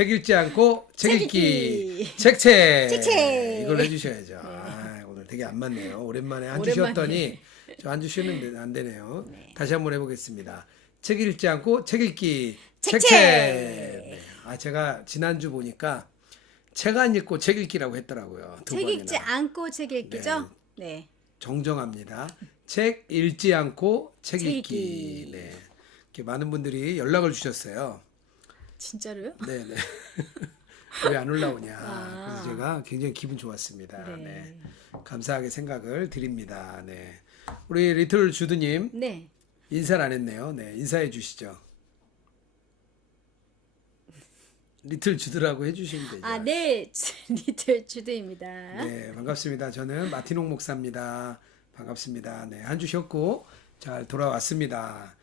책 읽지 않고 책 책 읽기. 읽기. 책책. 이걸 해주셔야죠. 아, 오늘 되게 안 맞네요. 오랜만에 한 주 오랜만에. 쉬었더니 저 한 주 쉬는데 안 되네요. 네. 다시 한번 해보겠습니다. 책 읽지 않고 책 읽기. 책책. 네. 아, 제가 지난주 보니까 책 안 읽고 책 읽기라고 했더라고요. 두 책 번이나. 읽지 않고 책 읽기죠? 네. 정정합니다. 책 읽지 않고 책 책 읽기. 읽기. 네. 이렇게 많은 분들이 연락을 주셨어요. 진짜로요? 네네. 왜 안 올라오냐. 아. 그래서 제가 굉장히 기분 좋았습니다. 네. 네. 감사하게 생각을 드립니다. 네. 우리 리틀 주드님 네. 인사를 안 했네요. 네. 인사해 주시죠. 리틀 주드라고 해주시면 되죠. 아, 네. 리틀 주드입니다. 네, 반갑습니다. 저는 마티농 목사입니다. 반갑습니다. 네, 한 주 쉬었고 잘 돌아왔습니다.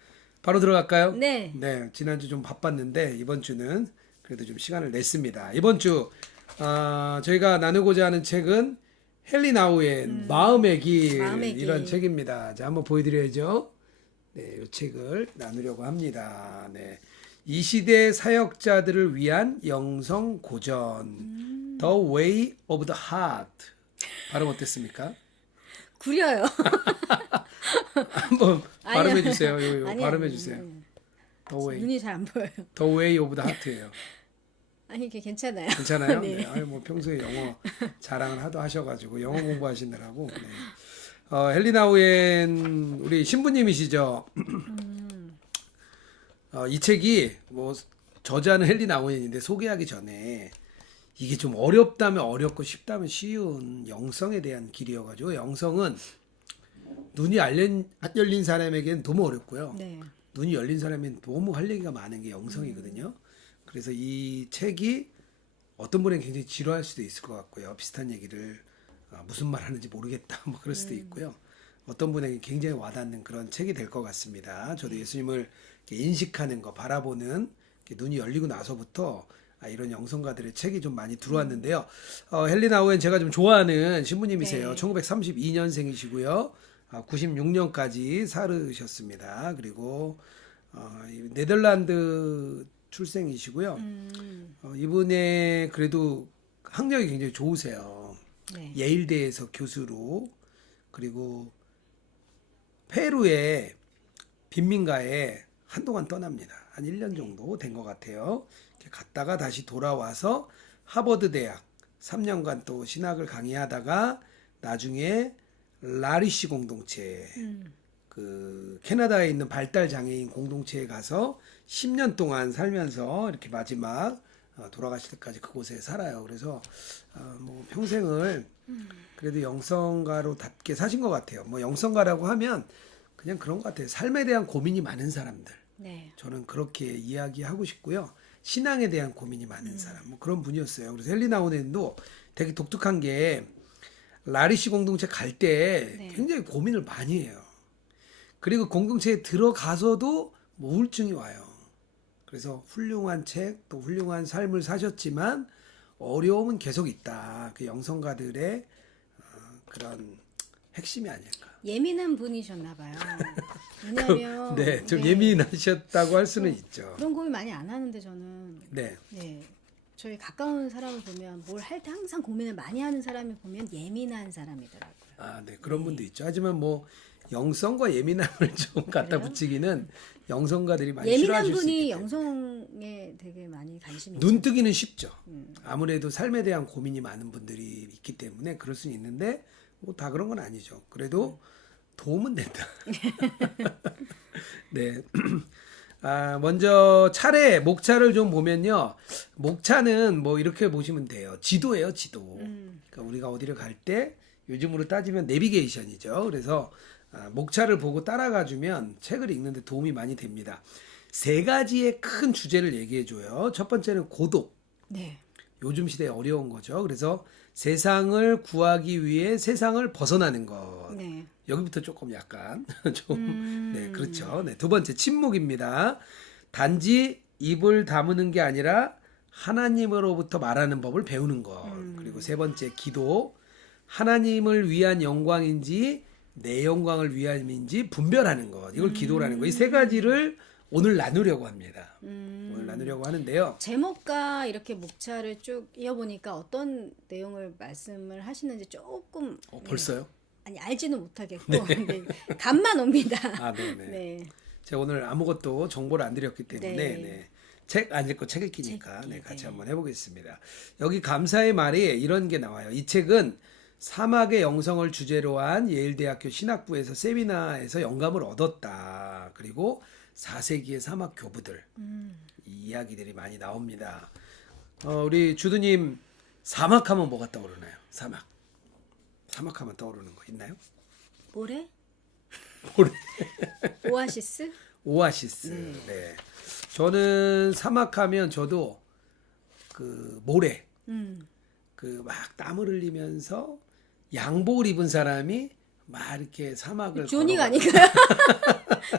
바로 들어갈까요? 네. 네, 지난주 좀 바빴는데 이번 주는 그래도 좀 시간을 냈습니다. 이번 주 저희가 나누고자 하는 책은 헨리 나우의 마음의 길 마음의 길. 이런 책입니다. 자, 한번 보여드려야죠. 네, 이 책을 나누려고 합니다. 네. 이 시대 사역자들을 위한 영성 고전 The Way of the Heart 발음 어땠습니까? 구려요. 한번 발음해 아니요. 주세요. 아니요. 발음해 주세요. The Way, 눈이 잘 안 보여요. The Way of the Heart예요. 아니, 이게 괜찮아요. 괜찮아요? 네. 네. 아니, 뭐 평소에 영어 자랑을 하도 하셔가지고 영어 공부하시느라고. 네. 헨리 나우엔 우리 신부님이시죠? 이 책이 뭐 저자는 헨리 나우엔인데 소개하기 전에 이게 좀 어렵다면 어렵고 쉽다면 쉬운 영성에 대한 길이어가지고 영성은 눈이 안 열린 사람에게는 너무 어렵고요. 네. 눈이 열린 사람은 너무 할 얘기가 많은 게 영성이거든요. 그래서 이 책이 어떤 분에게 굉장히 지루할 수도 있을 것 같고요. 비슷한 얘기를 무슨 말 하는지 모르겠다 뭐 그럴 수도 있고요. 어떤 분에게 굉장히 와닿는 그런 책이 될 것 같습니다. 저도 예수님을 이렇게 인식하는 거 바라보는 이렇게 눈이 열리고 나서부터 이런 영성가들의 책이 좀 많이 들어왔는데요. 헨리 나우엔 제가 좀 좋아하는 신부님이세요. 네. 1932년생이시고요. 96년까지 살으셨습니다. 그리고 네덜란드 출생이시고요. 이분의 그래도 학력이 굉장히 좋으세요. 네. 예일대에서 교수로 그리고 페루의 빈민가에 한동안 떠납니다. 한 1년 정도 된 것 같아요. 이렇게 갔다가 다시 돌아와서 하버드 대학 3년간 또 신학을 강의하다가 나중에 라리시 공동체 그 캐나다에 있는 발달 장애인 공동체에 가서 10년 동안 살면서 이렇게 마지막 돌아가실 때까지 그곳에 살아요. 그래서 뭐 평생을 그래도 영성가로답게 사신 것 같아요. 뭐 영성가라고 하면 그냥 그런 것 같아요. 삶에 대한 고민이 많은 사람들. 네. 저는 그렇게 이야기하고 싶고요. 신앙에 대한 고민이 많은 사람. 뭐 그런 분이었어요. 그래서 헨리 나우엔도 되게 독특한 게 라리시 공동체 갈 때 네. 굉장히 고민을 많이 해요. 그리고 공동체에 들어가서도 뭐 우울증이 와요. 그래서 훌륭한 책, 또 훌륭한 삶을 사셨지만 어려움은 계속 있다. 그 영성가들의 그런 핵심이 아닐까. 예민한 분이셨나 봐요. 왜냐면 네, 좀 예민하셨다고 할 수는 있죠. 그런 고민 많이 안 하는데 저는 네, 네. 저희 가까운 사람을 보면 뭘 할 때 항상 고민을 많이 하는 사람이 보면 예민한 사람이더라고요. 네, 그런 분도 있죠. 하지만 뭐 영성과 예민함을 좀 갖다 그래요? 붙이기는 영성가들이 많이 예민한 싫어하실 수 분이 있기 때문에. 영성에 되게 많이 관심이 있죠. 눈뜨기는 쉽죠. 아무래도 삶에 대한 고민이 많은 분들이 있기 때문에 그럴 수는 있는데 뭐 다 그런 건 아니죠. 그래도 도움은 된다. 네. 먼저 목차를 좀 보면요. 목차는 뭐 이렇게 보시면 돼요. 지도예요, 지도. 그러니까 우리가 어디를 갈 때 요즘으로 따지면 내비게이션이죠. 그래서 목차를 보고 따라가 주면 책을 읽는데 도움이 많이 됩니다. 세 가지의 큰 주제를 얘기해 줘요. 첫 번째는 고독. 네. 요즘 시대에 어려운 거죠. 그래서 세상을 구하기 위해 세상을 벗어나는 것. 네. 여기부터 조금 약간 좀 네, 그렇죠. 네, 두 번째 침묵입니다. 단지 입을 다무는 게 아니라 하나님으로부터 말하는 법을 배우는 것. 그리고 세 번째 기도. 하나님을 위한 영광인지 내 영광을 위함인지 분별하는 것. 이걸 기도라는 거. 이 세 가지를 오늘 나누려고 합니다. 오늘 나누려고 하는데요. 제목과 이렇게 목차를 쭉 이어보니까 어떤 내용을 말씀을 하시는지 조금 벌써요? 아니 알지는 못하겠고 근데 감만 옵니다. 아, 네네. 네. 제가 오늘 아무것도 정보를 안 드렸기 때문에 네. 책 안 읽고 책 읽기니까 책 읽기, 같이 네. 한번 해보겠습니다. 여기 감사의 말이 이런 게 나와요. 이 책은 사막의 영성을 주제로 한 예일대학교 신학부에서 세미나에서 영감을 얻었다. 그리고 4세기의 사막 교부들 이 이야기들이 많이 나옵니다. 우리 주두님 사막하면 뭐가 떠오르나요? 사막하면 떠오르는 거 있나요? 모래? 모래. 오아시스? 오아시스. 네. 저는 사막하면 저도 그 모래 그 막 땀을 흘리면서 양복을 입은 사람이 막 이렇게 사막을 조닉 걸어가- 아닌가요?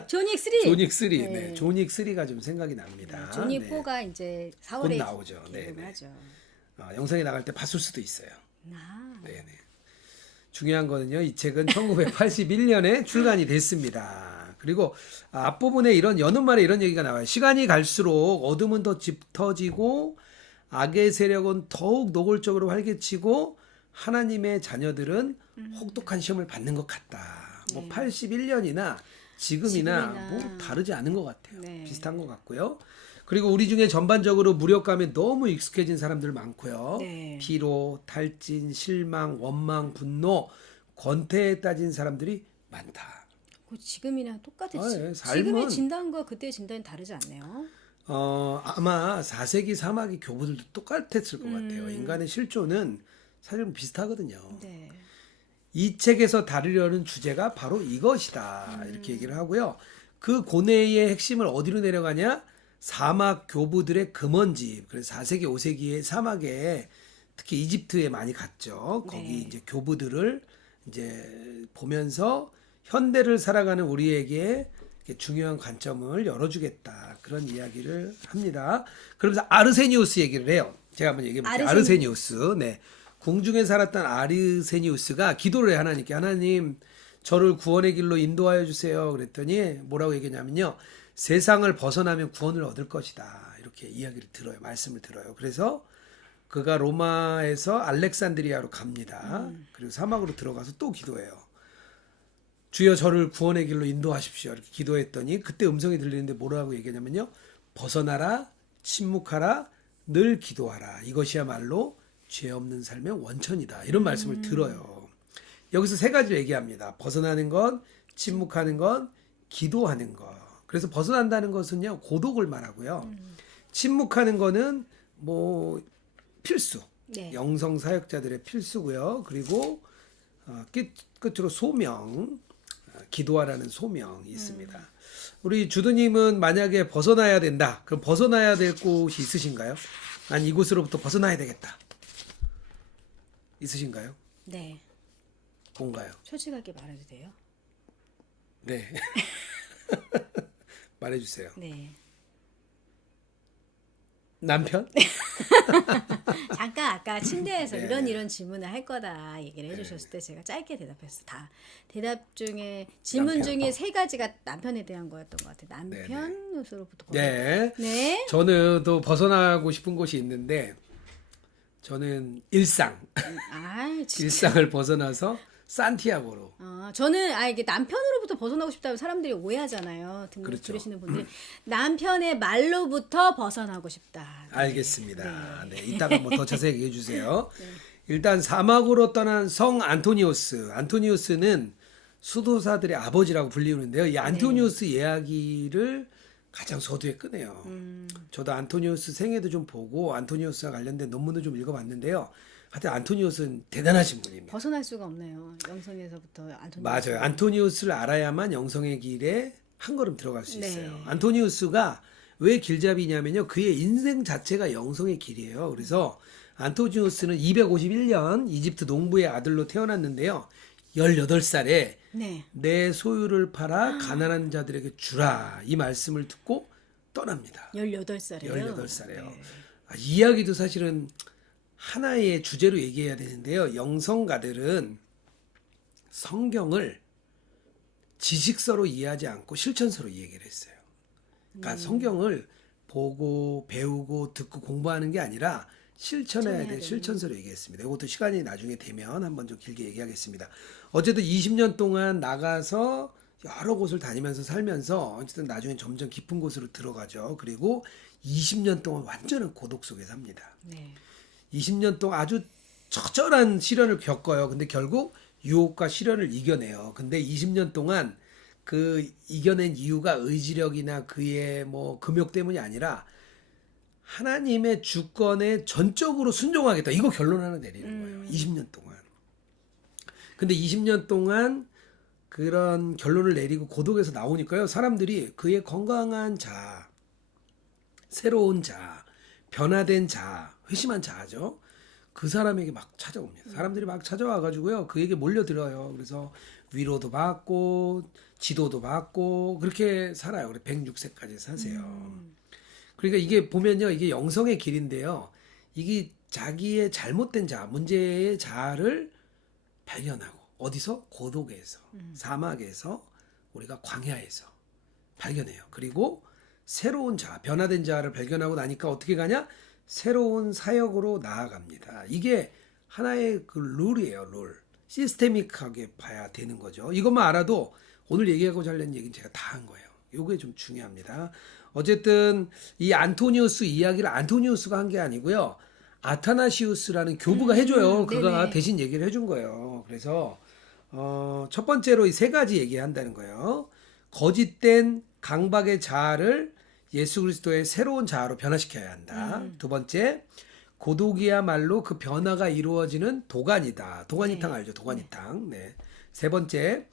조닉 3. 조닉 3. 네. 네. 조닉 3가 좀 생각이 납니다. 조닉 네. 4가 이제 곧 4월에 나오죠. 네, 개봉을 네. 하죠. 영상에 나갈 때 봤을 수도 있어요. 아, 네, 네. 중요한 거는요. 이 책은 1981년에 출간이 됐습니다. 그리고 앞부분에 이런 여는 말에 이런 얘기가 나와요. 시간이 갈수록 어둠은 더 짙어지고 악의 세력은 더욱 노골적으로 활개치고 하나님의 자녀들은 혹독한 시험을 받는 것 같다. 뭐 81년이나 지금이나 뭐 다르지 않은 것 같아요. 네. 비슷한 것 같고요. 그리고 우리 중에 전반적으로 무력감에 너무 익숙해진 사람들 많고요. 네. 피로, 탈진, 실망, 원망, 분노, 권태에 따진 사람들이 많다. 그 지금이랑 똑같아. 예, 삶은- 지금의 진단과 그때의 진단이 다르지 않네요. 아마 4세기 사마귀 교부들도 똑같았을 것 같아요. 인간의 실존은 사실 비슷하거든요. 네. 이 책에서 다루려는 주제가 바로 이것이다. 이렇게 얘기를 하고요. 그 고뇌의 핵심을 어디로 내려가냐? 사막 교부들의 금원집. 그래서 4세기, 5세기의 사막에 특히 이집트에 많이 갔죠. 거기 네. 이제 교부들을 이제 보면서 현대를 살아가는 우리에게 이렇게 중요한 관점을 열어주겠다. 그런 이야기를 합니다. 그러면서 아르세니우스 얘기를 해요. 제가 한번 얘기해 볼게요. 아르세니우스. 네. 궁중에 살았던 아르세니우스가 기도를 해 하나님께. 하나님 저를 구원의 길로 인도하여 주세요. 그랬더니 뭐라고 얘기했냐면요. 세상을 벗어나면 구원을 얻을 것이다. 이렇게 이야기를 들어요. 말씀을 들어요. 그래서 그가 로마에서 알렉산드리아로 갑니다. 그리고 사막으로 들어가서 또 기도해요. 주여 저를 구원의 길로 인도하십시오. 이렇게 기도했더니 그때 음성이 들리는데 뭐라고 얘기하냐면요. 벗어나라, 침묵하라, 늘 기도하라. 이것이야말로 죄 없는 삶의 원천이다. 이런 말씀을 들어요. 여기서 세 가지를 얘기합니다. 벗어나는 것, 침묵하는 것, 기도하는 것. 그래서 벗어난다는 것은요. 고독을 말하고요. 침묵하는 거는 뭐 필수. 네. 영성 사역자들의 필수고요. 그리고 끝으로 소명, 기도하라는 소명이 있습니다. 우리 주두님은 만약에 벗어나야 된다. 그럼 벗어나야 될 곳이 있으신가요? 난 이곳으로부터 벗어나야 되겠다. 있으신가요? 네. 뭔가요? 솔직하게 말해도 돼요? 네. 말해주세요. 네. 남편? 잠깐 아까 침대에서 네, 이런 질문을 할 거다 얘기를 해주셨을 때 제가 짧게 대답했어요. 다 대답 중에 질문 남편. 중에 세 가지가 남편에 대한 거였던 것 같아요. 남편으로부터 네. 네. 저는 또 벗어나고 싶은 곳이 있는데 저는 일상. 아, 진짜. 일상을 벗어나서 산티아고로. 저는 이게 남편으로부터 벗어나고 싶다면 사람들이 오해하잖아요. 그렇죠. 들으시는 분들이 남편의 말로부터 벗어나고 싶다. 알겠습니다. 네, 이따가 뭐 더 자세히 얘기해 주세요. 일단 사막으로 떠난 성 안토니우스. 안토니우스는 수도사들의 아버지라고 불리우는데요. 이 안토니우스 이야기를 가장 서두에 꺼내요. 저도 안토니우스 생애도 좀 보고 안토니우스와 관련된 논문도 좀 읽어봤는데요. 하여튼 안토니우스는 대단하신 분입니다. 벗어날 수가 없네요. 영성에서부터 안토니우스. 맞아요. 안토니우스를 알아야만 영성의 길에 한 걸음 들어갈 수 네. 있어요. 안토니우스가 왜 길잡이냐면요. 그의 인생 자체가 영성의 길이에요. 그래서 안토니우스는 251년 이집트 농부의 아들로 태어났는데요. 18살에 네. 내 소유를 팔아 가난한 자들에게 주라. 이 말씀을 듣고 떠납니다. 18살이에요. 18살에요. 네. 이 이야기도 사실은 하나의 주제로 얘기해야 되는데요. 영성가들은 성경을 지식서로 이해하지 않고 실천서로 얘기를 했어요. 그러니까 성경을 보고 배우고 듣고 공부하는 게 아니라 실천해야 실천해야 돼. 되는. 실천서로 얘기했습니다. 이것도 시간이 나중에 되면 한번 좀 길게 얘기하겠습니다. 어쨌든 20년 동안 나가서 여러 곳을 다니면서 살면서 어쨌든 나중에 점점 깊은 곳으로 들어가죠. 그리고 20년 동안 완전한 고독 속에 삽니다. 네. 20년 동안 아주 처절한 시련을 겪어요. 근데 결국 유혹과 시련을 이겨내요. 근데 20년 동안 그 이겨낸 이유가 의지력이나 그의 뭐 금욕 때문이 아니라 하나님의 주권에 전적으로 순종하겠다. 이거 결론 하나 내리는 거예요. 20년 동안. 근데 20년 동안 그런 결론을 내리고 고독에서 나오니까요. 사람들이 그의 건강한 자, 새로운 자, 변화된 자, 회심한 자죠. 그 사람에게 막 찾아옵니다. 사람들이 막 찾아와가지고요. 그에게 몰려들어요. 그래서 위로도 받고 지도도 받고 그렇게 살아요. 그래 106세까지 사세요. 그러니까 이게 보면요. 이게 영성의 길인데요. 이게 자기의 잘못된 자, 문제의 자를 발견하고 어디서? 고독에서, 사막에서, 우리가 광야에서 발견해요. 그리고 새로운 자, 변화된 자를 발견하고 나니까 어떻게 가냐? 새로운 사역으로 나아갑니다. 이게 하나의 그 룰이에요, 룰. 시스테믹하게 봐야 되는 거죠. 이것만 알아도 오늘 얘기하고자 하려는 얘기는 제가 다 한 거예요. 요게 좀 중요합니다. 어쨌든 이 안토니우스 이야기를 안토니우스가 한 게 아니고요. 아타나시우스라는 교부가 해줘요. 그가 네네. 대신 얘기를 해준 거예요. 그래서 첫 번째로 이 세 가지 얘기한다는 거예요. 거짓된 강박의 자아를 예수 그리스도의 새로운 자아로 변화시켜야 한다. 두 번째, 고독이야말로 그 변화가 이루어지는 도가니다. 도가니탕 알죠? 도가니탕. 네. 세 번째,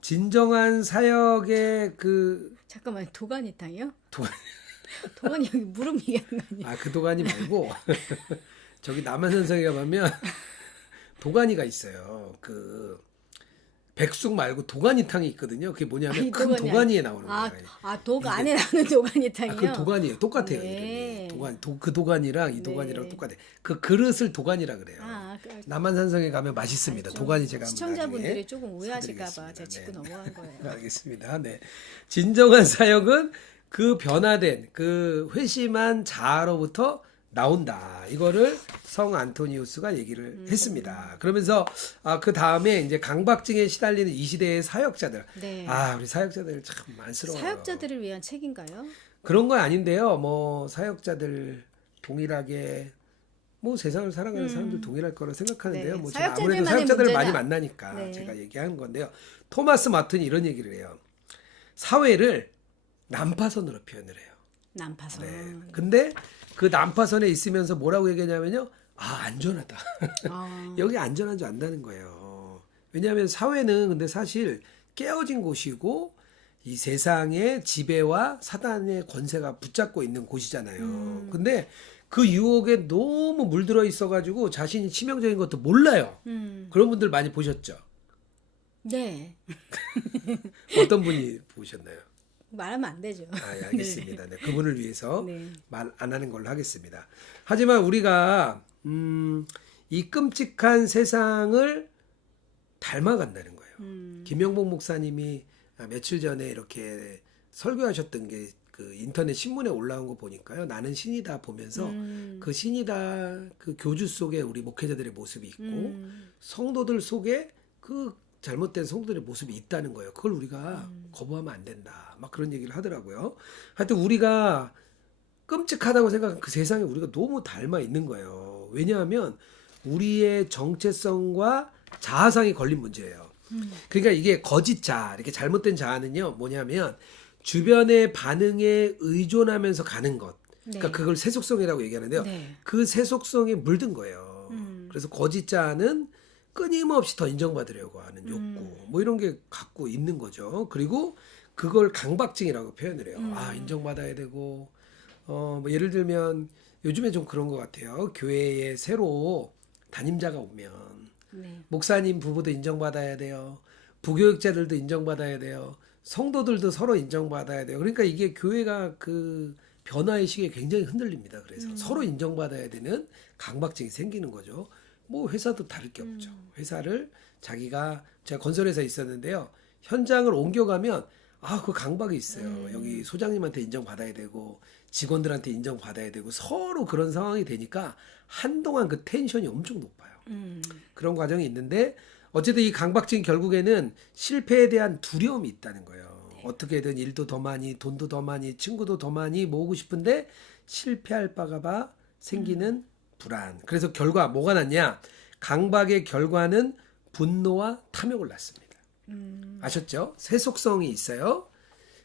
진정한 사역의 그 잠깐만 도가니탕이요? 도가 도가니 여기 무릎 얘기하는 거 아니에요? 아, 그 도가니 말고 저기 남한산성에 가면 도가니가 있어요. 그 백숙 말고 도가니탕이 있거든요. 그게 뭐냐면 아니, 큰 도가니 도가니에 나오는 아, 거예요. 독 안에 나오는 도가니탕이요? 아, 그 도가니예요. 똑같아요. 네. 이름이. 그 도가니랑 이 도가니랑 똑같아요. 그 그릇을 도가니라 그래요. 남한산성에 가면 맛있습니다. 좀 도가니 제가 시청자분들이 나중에 조금 오해하실까봐 제가 사드리겠습니다. 짚고 네. 넘어간 거예요. 알겠습니다. 네. 진정한 사역은 그 변화된 그 회심한 자아로부터 나온다. 이거를 성 안토니우스가 얘기를 했습니다. 그러면서 그 다음에 이제 강박증에 시달리는 이 시대의 사역자들. 네. 우리 사역자들 참 만스러워요. 사역자들을 위한 책인가요? 그런 건 아닌데요. 뭐 사역자들 동일하게 뭐 세상을 살아가는 사람들 동일할 거라 생각하는데요. 네. 뭐 제가 아무래도 사역자들만의 사역자들을 많이 문제는 만나니까 네. 제가 얘기하는 건데요. 토마스 마튼이 이런 얘기를 해요. 사회를 난파선으로 표현을 해요. 난파선. 네. 근데 그 난파선에 있으면서 뭐라고 얘기하냐면요. 안전하다. 아, 여기 안전한 줄 안다는 거예요. 왜냐하면 사회는 근데 사실 깨어진 곳이고 이 세상의 지배와 사단의 권세가 붙잡고 있는 곳이잖아요. 근데 그 유혹에 너무 물들어 있어가지고 자신이 치명적인 것도 몰라요. 그런 분들 많이 보셨죠? 네. 어떤 분이 보셨나요? 말하면 안 되죠. 예, 알겠습니다. 네, 그분을 위해서 네. 말 안 하는 걸로 하겠습니다. 하지만 우리가 이 끔찍한 세상을 닮아간다는 거예요. 김영복 목사님이 며칠 전에 이렇게 설교하셨던 게 그 인터넷 신문에 올라온 거 보니까요. 나는 신이다 보면서 그 신이다 그 교주 속에 우리 목회자들의 모습이 있고 성도들 속에 그 잘못된 성도들의 모습이 있다는 거예요. 그걸 우리가 거부하면 안 된다. 막 그런 얘기를 하더라고요. 하여튼 우리가 끔찍하다고 생각한 그 세상에 우리가 너무 닮아 있는 거예요. 왜냐하면 우리의 정체성과 자아상이 걸린 문제예요. 그러니까 이게 거짓 자아, 이렇게 잘못된 자아는요, 뭐냐면 주변의 반응에 의존하면서 가는 것. 그러니까 네. 그걸 세속성이라고 얘기하는데요. 네. 그 세속성에 물든 거예요. 그래서 거짓 자아는 끊임없이 더 인정받으려고 하는 욕구, 뭐 이런 게 갖고 있는 거죠. 그리고 그걸 강박증이라고 표현을 해요. 인정받아야 되고, 뭐 예를 들면 요즘에 좀 그런 것 같아요. 교회에 새로 담임자가 오면 네. 목사님 부부도 인정받아야 돼요. 부교육자들도 인정받아야 돼요. 성도들도 서로 인정받아야 돼요. 그러니까 이게 교회가 그 변화의 시기에 굉장히 흔들립니다. 그래서 서로 인정받아야 되는 강박증이 생기는 거죠. 뭐 회사도 다를 게 없죠. 회사를 제가 건설회사에 있었는데요. 현장을 옮겨가면 아, 그 강박이 있어요. 여기 소장님한테 인정받아야 되고 직원들한테 인정받아야 되고 서로 그런 상황이 되니까 한동안 그 텐션이 엄청 높아요. 그런 과정이 있는데 어쨌든 이 강박증이 결국에는 실패에 대한 두려움이 있다는 거예요. 어떻게든 일도 더 많이, 돈도 더 많이, 친구도 더 많이 모으고 싶은데 실패할 바가 생기는 불안. 그래서 결과 뭐가 났냐? 강박의 결과는 분노와 탐욕을 낳습니다. 아셨죠? 세속성이 있어요.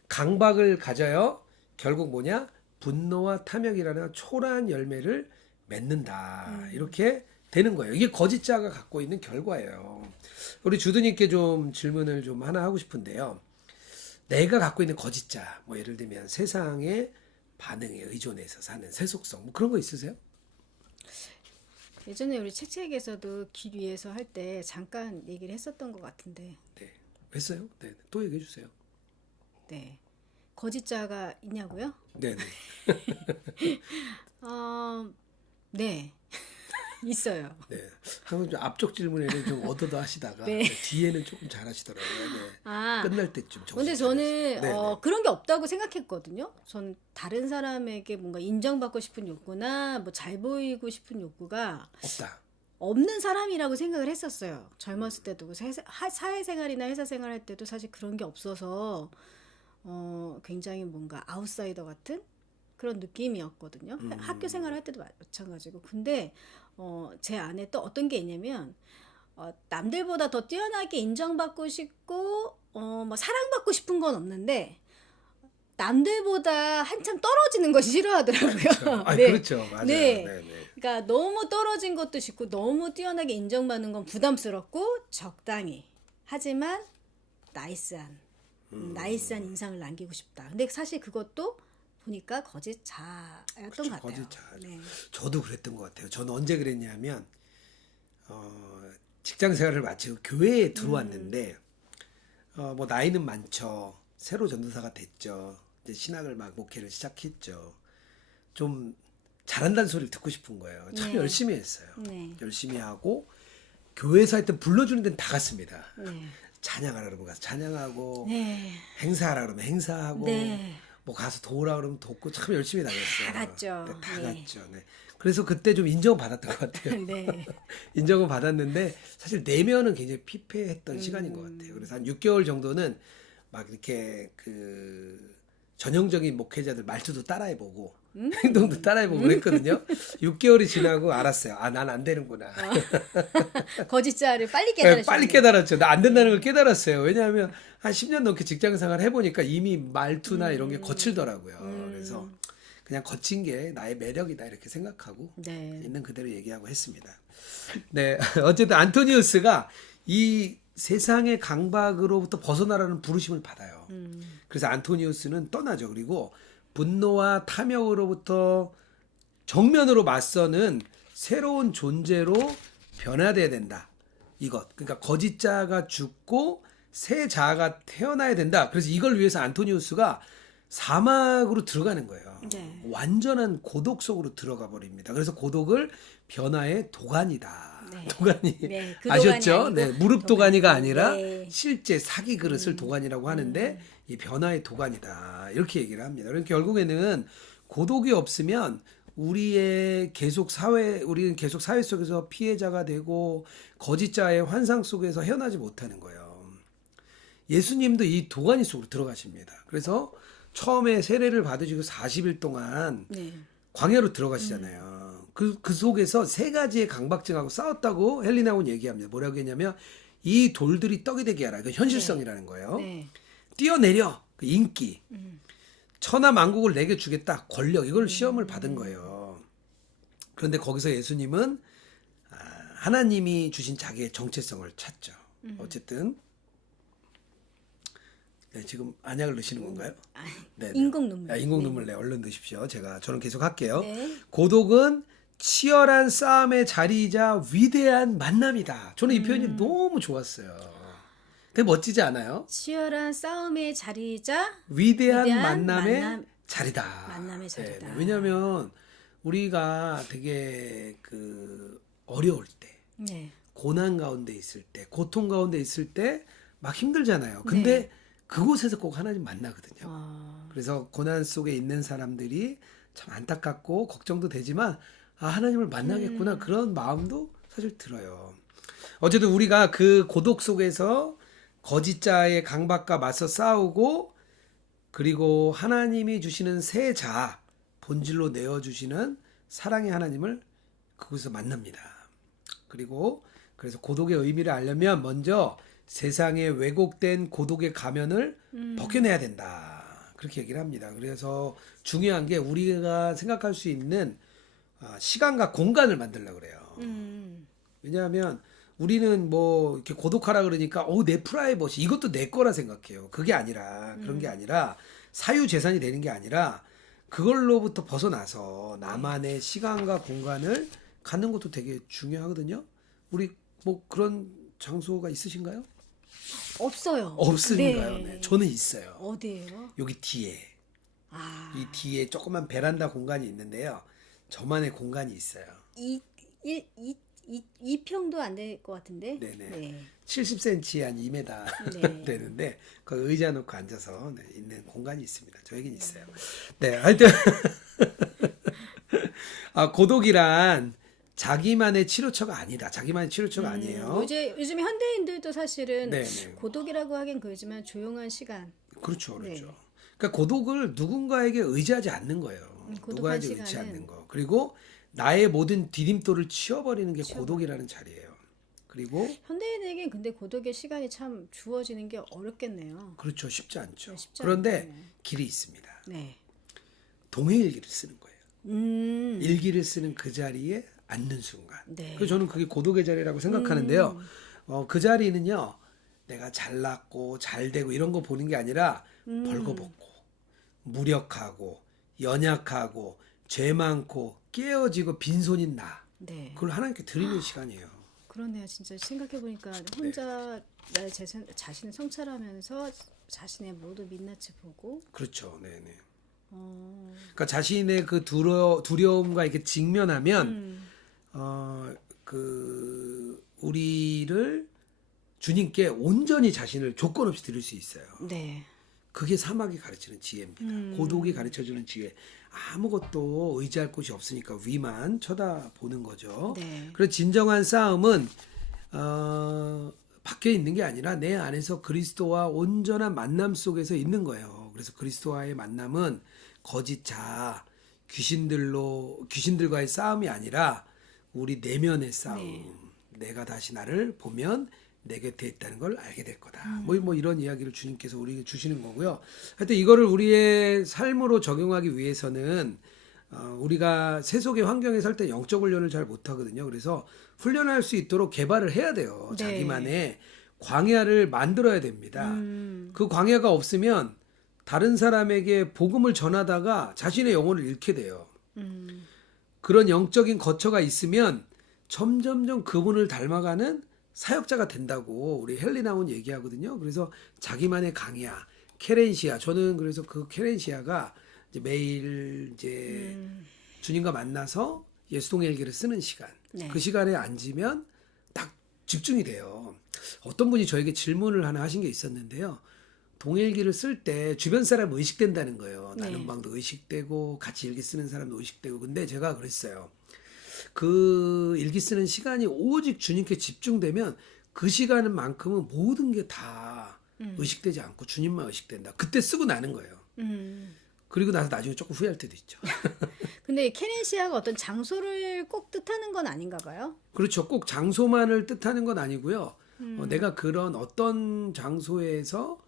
강박을 가져요. 결국 뭐냐? 분노와 탐욕이라는 초라한 열매를 맺는다. 이렇게 되는 거예요. 이게 거짓자가 갖고 있는 결과예요. 우리 주드님께 좀 질문을 좀 하나 하고 싶은데요. 내가 갖고 있는 거짓자, 뭐 예를 들면 세상의 반응에 의존해서 사는 세속성, 뭐 그런 거 있으세요? 예전에 우리 책책에서도 길 위에서 할 때 잠깐 얘기를 했었던 것 같은데, 네. 했어요? 네. 또 얘기해 주세요. 네. 거짓자가 있냐고요? 네, 네. 네. 있어요. 네. 한번 좀 앞쪽 질문에는 좀 얻어도 하시다가 네. 뒤에는 조금 잘하시더라고요. 네. 아, 끝날 때쯤 정신 근데 차려서. 저는 네, 네. 그런 게 없다고 생각했거든요. 전 다른 사람에게 뭔가 인정받고 싶은 욕구나 뭐 잘 보이고 싶은 욕구가 없다. 없는 사람이라고 생각을 했었어요. 젊었을 때도 사회생활이나 회사 생활할 때도 사실 그런 게 없어서 굉장히 뭔가 아웃사이더 같은 그런 느낌이었거든요. 학교 생활할 때도 마찬가지고. 근데 제 안에 또 어떤 게 있냐면 남들보다 더 뛰어나게 인정받고 싶고 뭐 사랑받고 싶은 건 없는데 남들보다 한참 떨어지는 거 싫어하더라고요. 아, 네. 그렇죠. 맞아요. 네. 네, 네. 그러니까 너무 떨어진 것도 싫고 너무 뛰어나게 인정받는 건 부담스럽고 적당히 하지만 나이스한 인상을 남기고 싶다. 근데 사실 그것도 보니까 거짓자였던 그렇죠, 것 같아요. 거짓자. 네. 저도 그랬던 것 같아요. 저는 언제 그랬냐면 직장 생활을 마치고 교회에 들어왔는데 뭐 나이는 많죠. 새로 전도사가 됐죠. 이제 신학을 막 목회를 시작했죠. 좀 잘한다는 소리를 듣고 싶은 거예요. 참 네. 열심히 했어요. 네. 열심히 하고 교회에서 하여튼 불러주는 데는 다 갔습니다. 네. 찬양하라 그러면 가서 찬양하고 네. 행사하라 그러면 행사하고 네. 뭐 가서 도우라 그러면 돕고 참 열심히 다녔어요. 다 갔죠. 네, 다 네. 갔죠. 네. 그래서 그때 좀 인정을 받았던 것 같아요. 네. 인정을 받았는데 사실 내면은 굉장히 피폐했던 시간인 것 같아요. 그래서 한 6개월 정도는 막 이렇게 그 전형적인 목회자들 말투도 따라해보고 행동도 따라해보고 그랬거든요. 6개월이 지나고 알았어요. 아, 난 안 되는구나. 거짓자를 빨리 네, 깨달으셨네요. 빨리 깨달았죠. 나 안 된다는 걸 깨달았어요. 왜냐하면 한 10년 넘게 직장 생활 해보니까 이미 말투나 이런 게 거칠더라고요. 그래서 그냥 거친 게 나의 매력이다 이렇게 생각하고 네. 있는 그대로 얘기하고 했습니다. 네, 어쨌든 안토니우스가 이 세상의 강박으로부터 벗어나라는 부르심을 받아요. 그래서 안토니우스는 떠나죠. 그리고 분노와 탐욕으로부터 정면으로 맞서는 새로운 존재로 변화돼야 된다. 이것. 그러니까 거짓자가 죽고 새 자아가 태어나야 된다. 그래서 이걸 위해서 안토니우스가 사막으로 들어가는 거예요. 네. 완전한 고독 속으로 들어가 버립니다. 그래서 고독을 변화의 도가니다. 네. 도가니 네, 그 아셨죠? 도가니 아니고 네, 무릎 도가니가 아니라 네. 실제 사기 그릇을 도가니라고 하는데 이 변화의 도가니다. 이렇게 얘기를 합니다. 그러니까 결국에는 고독이 없으면 우리는 계속 사회 속에서 피해자가 되고 거짓자의 환상 속에서 헤어나지 못하는 거예요. 예수님도 이 도가니 속으로 들어가십니다. 그래서 처음에 세례를 받으시고 40일 동안 네. 광야로 들어가시잖아요. 그 속에서 세 가지의 강박증하고 싸웠다고 헬리나온 얘기합니다. 뭐라고 했냐면 이 돌들이 떡이 되게 하라. 그 현실성이라는 거예요. 네. 뛰어내려. 그 인기. 천하 만국을 내게 주겠다. 권력. 이걸 시험을 받은 거예요. 그런데 거기서 예수님은 하나님이 주신 자기의 정체성을 찾죠. 어쨌든 네, 지금 안약을 넣으시는 건가요? 네, 네. 인공 눈물. 인공 눈물 네, 얼른 넣으십시오. 저는 계속 할게요. 네. 고독은 치열한 싸움의 자리이자 위대한 만남이다. 저는 이 표현이 너무 좋았어요. 되게 멋지지 않아요? 치열한 싸움의 자리이자 위대한 위대한 만남의 자리다. 만남의 자리다. 왜냐하면 우리가 되게 어려울 때, 네. 고난 가운데 있을 때, 고통 가운데 있을 때 막 힘들잖아요. 근데 그곳에서 꼭 하나님 만나거든요. 아, 그래서 고난 속에 있는 사람들이 참 안타깝고 걱정도 되지만 하나님을 만나겠구나 그런 마음도 사실 들어요. 어쨌든 우리가 그 고독 속에서 거짓자의 강박과 맞서 싸우고 그리고 하나님이 주시는 새 자 본질로 내어주시는 사랑의 하나님을 그곳에서 만납니다. 그리고 그래서 고독의 의미를 알려면 먼저 세상의 왜곡된 고독의 가면을 벗겨내야 된다. 그렇게 얘기를 합니다. 그래서 중요한 게 우리가 생각할 수 있는 시간과 공간을 만들려고 그래요. 왜냐하면 우리는 뭐 이렇게 고독하라 그러니까 내 프라이버시 이것도 내 거라 생각해요. 그게 아니라 그런 게 아니라 사유 재산이 되는 게 아니라 그걸로부터 벗어나서 나만의 시간과 공간을 갖는 것도 되게 중요하거든요. 우리 뭐 그런 장소가 있으신가요? 없어요. 없으신가요? 네. 네. 저는 있어요. 어디예요? 여기 뒤에 아, 이 뒤에 조그만 베란다 공간이 있는데요. 저만의 공간이 있어요. 이 평도 안 될 것 같은데. 네네. 네. 70cm 한 2m 네. 되는데 그 의자 놓고 앉아서 있는 공간이 있습니다. 저에겐 있어요. 네, 하여튼 고독이란 자기만의 치료처가 아니다. 자기만의 치료처가 아니에요. 요즘 현대인들도 사실은 네네. 고독이라고 하긴 그러지만 조용한 시간. 그렇죠, 그렇죠. 네. 그러니까 고독을 누군가에게 의지하지 않는 거예요. 고독한 누구에게 의지 시간은- 않는 거. 그리고 나의 모든 디딤돌을 치워버리는 게 고독이라는 자리예요. 그리고 현대인에겐 근데 고독의 시간이 참 주어지는 게 어렵겠네요. 그렇죠, 쉽지 않죠. 네, 쉽지 그런데 않네요. 길이 있습니다. 네. 동해일기를 쓰는 거예요. 음. 일기를 쓰는 그 자리에 앉는 순간. 네. 그래서 저는 그게 고독의 자리라고 생각하는데요. 그 자리는요, 내가 잘났고 잘되고 이런 거 보는 게 아니라 벌거벗고 무력하고 연약하고 죄 많고 깨어지고 빈손인 나. 네. 그걸 하나님께 드리는 시간이에요. 그러네요. 진짜 생각해 보니까 혼자 나의 자신을 성찰하면서 자신의 모두 민낯을 보고 그렇죠. 네네. 어, 그러니까 자신의 그 두려움과 이렇게 직면하면 우리를 주님께 온전히 자신을 조건 없이 드릴 수 있어요. 네. 그게 사막이 가르치는 지혜입니다. 고독이 가르쳐주는 지혜. 아무것도 의지할 곳이 없으니까 위만 쳐다보는 거죠. 네. 그래서 진정한 싸움은 밖에 있는 게 아니라 내 안에서 그리스도와 온전한 만남 속에서 있는 거예요. 그래서 그리스도와의 만남은 거짓 자, 귀신들과의 싸움이 아니라 우리 내면의 싸움. 네. 내가 다시 나를 보면 내 곁에 있다는 걸 알게 될 거다. 뭐 이런 이야기를 주님께서 우리에게 주시는 거고요. 하여튼 이거를 우리의 삶으로 적용하기 위해서는 우리가 세속의 환경에 살 때 영적 훈련을 잘 못하거든요. 그래서 훈련할 수 있도록 개발을 해야 돼요. 네. 자기만의 광야를 만들어야 됩니다. 그 광야가 없으면 다른 사람에게 복음을 전하다가 자신의 영혼을 잃게 돼요. 그런 영적인 거처가 있으면 점점점 그분을 닮아가는 사역자가 된다고 우리 헬리나운 얘기하거든요. 그래서 자기만의 강야, 케렌시아. 저는 그래서 그 케렌시아가 이제 매일 이제 주님과 만나서 예수동일기를 쓰는 시간. 네. 그 시간에 앉으면 딱 집중이 돼요. 어떤 분이 저에게 질문을 하나 하신 게 있었는데요. 동일기를 쓸 때 주변 사람 의식된다는 거예요. 네. 나는 방도 의식되고 같이 일기 쓰는 사람도 의식되고. 근데 제가 그랬어요. 그 일기 쓰는 시간이 오직 주님께 집중되면 그 시간만큼은 모든 게 다 의식되지 않고 주님만 의식된다. 그때 쓰고 나는 거예요. 그리고 나서 나중에 조금 후회할 때도 있죠. 근데 이 케렌시아가 어떤 장소를 꼭 뜻하는 건 아닌가 봐요. 그렇죠. 꼭 장소만을 뜻하는 건 아니고요. 내가 그런 어떤 장소에서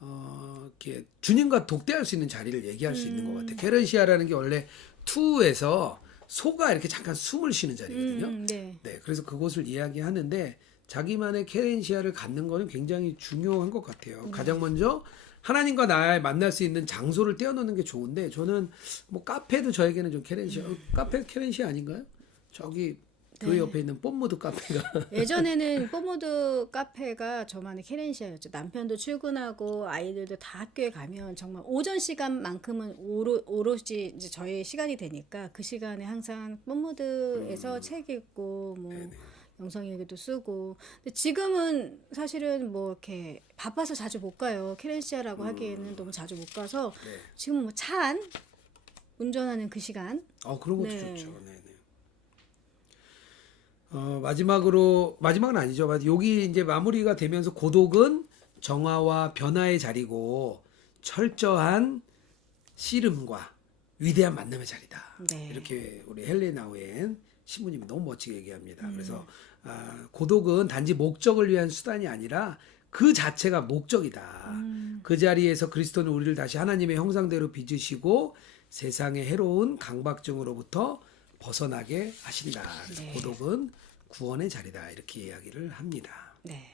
이렇게 주님과 독대할 수 있는 자리를 얘기할 수 있는 것 같아요. 케렌시아라는 게 원래 투에서 소가 이렇게 잠깐 숨을 쉬는 자리거든요. 네. 네, 그래서 그곳을 이야기하는데 자기만의 케렌시아를 갖는 거는 굉장히 중요한 것 같아요. 가장 먼저 하나님과 나의 만날 수 있는 장소를 떼어놓는 게 좋은데 저는 뭐 카페도 저에게는 좀 케렌시아, 카페 케렌시아 아닌가요? 저기 교회 옆에 있는 뽐모드 카페가 예전에는 뽀모드 카페가 저만의 케렌시아였죠. 남편도 출근하고 아이들도 다 학교에 가면 정말 오전 시간만큼은 오롯이 이제 저의 시간이 되니까 그 시간에 항상 뽀모드에서 책 읽고 뭐 영성일기도 쓰고. 근데 지금은 사실은 뭐 이렇게 바빠서 자주 못 가요. 케렌시아라고 하기에는 너무 자주 못 가서 네. 지금 뭐 차 안 운전하는 그 시간. 그런 것도 네. 좋죠. 네네. 마지막은 아니죠. 여기 이제 마무리가 되면서 고독은 정화와 변화의 자리고 철저한 씨름과 위대한 만남의 자리다. 네. 이렇게 우리 헬레나우엔 신부님이 너무 멋지게 얘기합니다. 그래서 고독은 단지 목적을 위한 수단이 아니라 그 자체가 목적이다. 그 자리에서 그리스도는 우리를 다시 하나님의 형상대로 빚으시고 세상의 해로운 강박증으로부터 벗어나게 하신다. 그래서 네. 고독은 구원의 자리다. 이렇게 이야기를 합니다. 네.